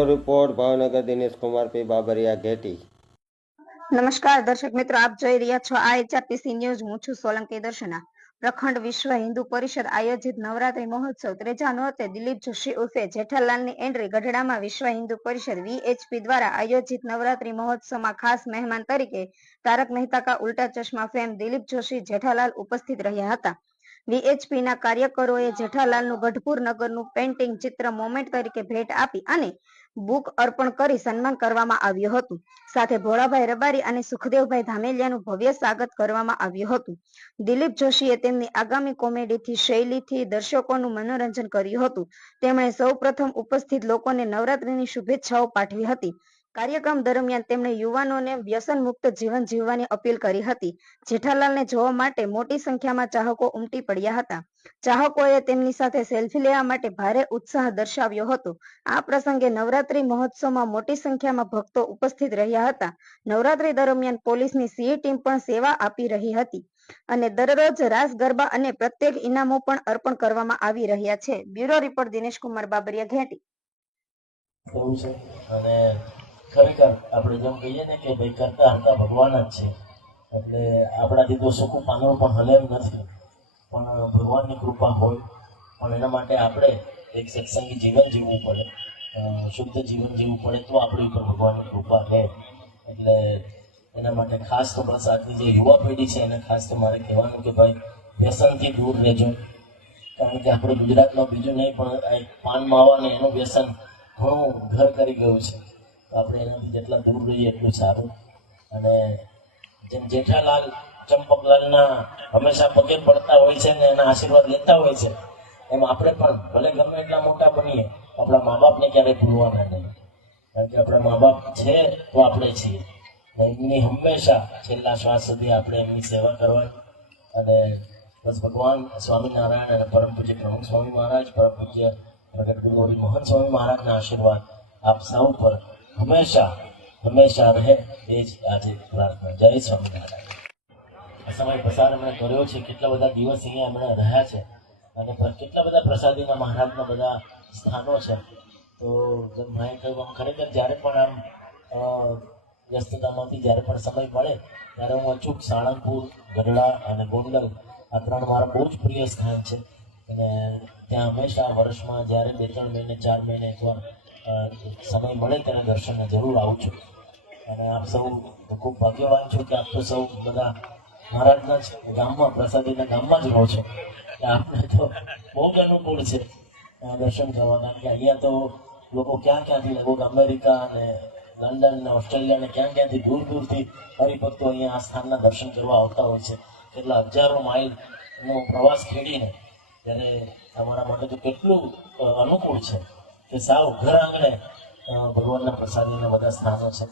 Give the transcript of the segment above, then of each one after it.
Bureau report Bhavnagar Dinesh Kumar P Babariya घेटी। नमस्कार दर्शक मित्रों, आप જોઈ રહ્યા છો આ HRTC ન્યૂઝ। હું છું સોલંકી દર્શના। પ્રખંડ વિશ્વ હિન્દુ પરિષદ આયોજિત નવરાત્રી મહોત્સવ ત્રીજા નોરતે દિલીપ જોશી ઉર્ફે જેઠાલાલની એન્ટ્રી ગઢડામાં વિશ્વ હિન્દુ પરિષદ VHP દ્વારા આયોજિત નવરાત્રી મહોત્સવમાં ખાસ મહેમાન તરીકે તારક મહેતા કા ઉલ્ટા ચશ્મા ફેમ દિલીપ જોશી જેઠાલાલ ઉપસ્થિત રહ્યા હતા। VHP ના કાર્યકરોએ જેઠાલાલનું ગઢપુર નગરનું પેઇન્ટિંગ ચિત્ર મોમેન્ટ તરીકે ભેટ આપી અને બુક અર્પણ કરી સન્માન કરવામાં આવ્યું હતું। સાથે ભોળાભાઈ રબારી અને સુખદેવભાઈ ધામેલિયાનું ભવ્ય સ્વાગત કરવામાં આવ્યું હતું। દિલીપ જોશીએ તેમની આગામી કોમેડીથી શૈલીથી દર્શકોનું મનોરંજન કર્યું હતું। તેમણે સૌપ્રથમ ઉપસ્થિત લોકોને નવરાત્રીની શુભેચ્છાઓ પાઠવી હતી। કાર્યક્રમ દરમિયાન તેમણે યુવાનોને વ્યસન મુક્ત જીવન જીવવાની અપીલ કરી હતી। જેઠાલાલને જોવા માટે મોટી સંખ્યામાં ચાહકો ઉમટી પડ્યા હતા। ચાહકોએ તેમની સાથે સેલ્ફી લેવા માટે ભારે ઉત્સાહ દર્શાવ્યો હતો। આ પ્રસંગે નવરાત્રી મહોત્સવમાં મોટી સંખ્યામાં ભક્તો ઉપસ્થિત રહ્યા હતા। નવરાત્રી દરમિયાન પોલીસની સી ટીમ પણ સેવા આપી રહી હતી અને દરરોજ રાસ ગરબા અને પ્રત્યેક ઇનામો પણ અર્પણ કરવામાં આવી રહ્યા છે। Bureau report Dinesh Kumar Babariya Gheti. ખરેખર આપણે જેમ કહીએ ને કે ભાઈ કરતા હતા ભગવાન જ છે, એટલે આપણાથી તો સૂકું પાંદડું પણ હલે એમ નથી, પણ ભગવાનની કૃપા હોય। પણ એના માટે આપણે એક સત્સંગી જીવન જીવવું પડે, શુદ્ધ જીવન જીવવું પડે તો આપણી ઉપર ભગવાનની કૃપા રહે। એટલે એના માટે ખાસ તો બસ આજની જે યુવા પેઢી છે એને ખાસ તો મારે કહેવાનું કે ભાઈ વ્યસનથી દૂર રહેજો, કારણ કે આપણે ગુજરાતમાં બીજું નહીં પણ એક પાન માવા ને એનું વ્યસન ઘણું ઘર કરી ગયું છે। આપણે એનાથી જેટલા દૂર રહીએ એટલું સારું। અને જેમ જેઠાલાલ ચંપકલાલના હંમેશા પગે પડતા હોય છે ને એના આશીર્વાદ લેતા હોય છે, એમ આપણે પણ ભલે ગમે એટલા મોટા બનીએ આપણા મા બાપને ક્યારેય ભૂલવાના નહીં, કારણ કે આપણા મા બાપ છે તો આપણે છીએ। એમની હંમેશા છેલ્લા શ્વાસ સુધી આપણે એમની સેવા કરવાની। અને બસ ભગવાન સ્વામિનારાયણ અને પરમ પૂજ્ય પ્રમુખ સ્વામી મહારાજ, પરમ પૂજ્ય પ્રગટ ગુરુ મહંત સ્વામી મહારાજના આશીર્વાદ આપ સૌ પર હંમેશા રહે એ જ આજે પ્રાર્થના। જય સ્વામિનારાયણ। આ સમય પસાર એમણે કર્યો છે, કેટલા બધા દિવસ અહીંયા એમણે રહ્યા છે અને કેટલા બધા પ્રસાદીના મહારાજના બધા સ્થાનો છે। તો જેમ ભાઈ કહ્યું આમ ખરેખર જ્યારે પણ આમ વ્યસ્તતામાંથી જ્યારે પણ સમય મળે ત્યારે હું અચૂક સાળંગપુર, ગઢડા અને ગોંડલ આ ત્રણ મારા બહુ જ પ્રિય સ્થાન છે અને ત્યાં હંમેશા વર્ષમાં જ્યારે 2-3 મહિને 4 મહિને એકવાર સમય મળે તેના દર્શનને જરૂર આવું છું। અને આપ સૌ ખૂબ ભાગ્યવાન છો કે આપ તો સૌ બધા મહારાજના જ ગામમાં, પ્રસાદીના ગામમાં જ રહો છો, એટલે આપને તો બહુ જ અનુકૂળ છે દર્શન કરવા, કારણ કે અહીંયા તો લોકો ક્યાંથી લગભગ અમેરિકા અને લંડન ને ઓસ્ટ્રેલિયા ને ક્યાંથી દૂર દૂરથી હરિભક્તો અહીંયા આ સ્થાનના દર્શન કરવા આવતા હોય છે। કેટલા હજારો માઇલનો પ્રવાસ ખેડીને ત્યારે તમારા માટે તો કેટલું અનુકૂળ છે કે સાવ ઘર આંગણે ભગવાનના પ્રસાદીના બધા સ્થાનો છે।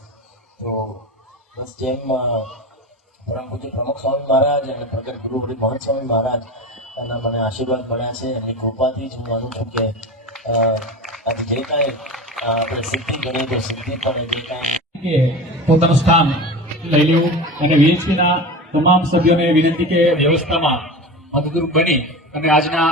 તો બસ જેમ પરમ પૂજ્ય પ્રમુખ સ્વામી મહારાજ અને પ્રગટ ગુરુ મહંત સ્વામી મહારાજ એના મને આશીર્વાદ મળ્યા છે, એમની કૃપાથી જ હું માનું છું કે આજે જે કાંઈ આપણે સિદ્ધિ ગણીએ તો સિદ્ધિ પણ જે કાંઈ પોતાનું સ્થાન લઈ લેવું અને VHPના તમામ સભ્યોને વિનંતી કે વ્યવસ્થામાં મદદરૂપ બની અને આજના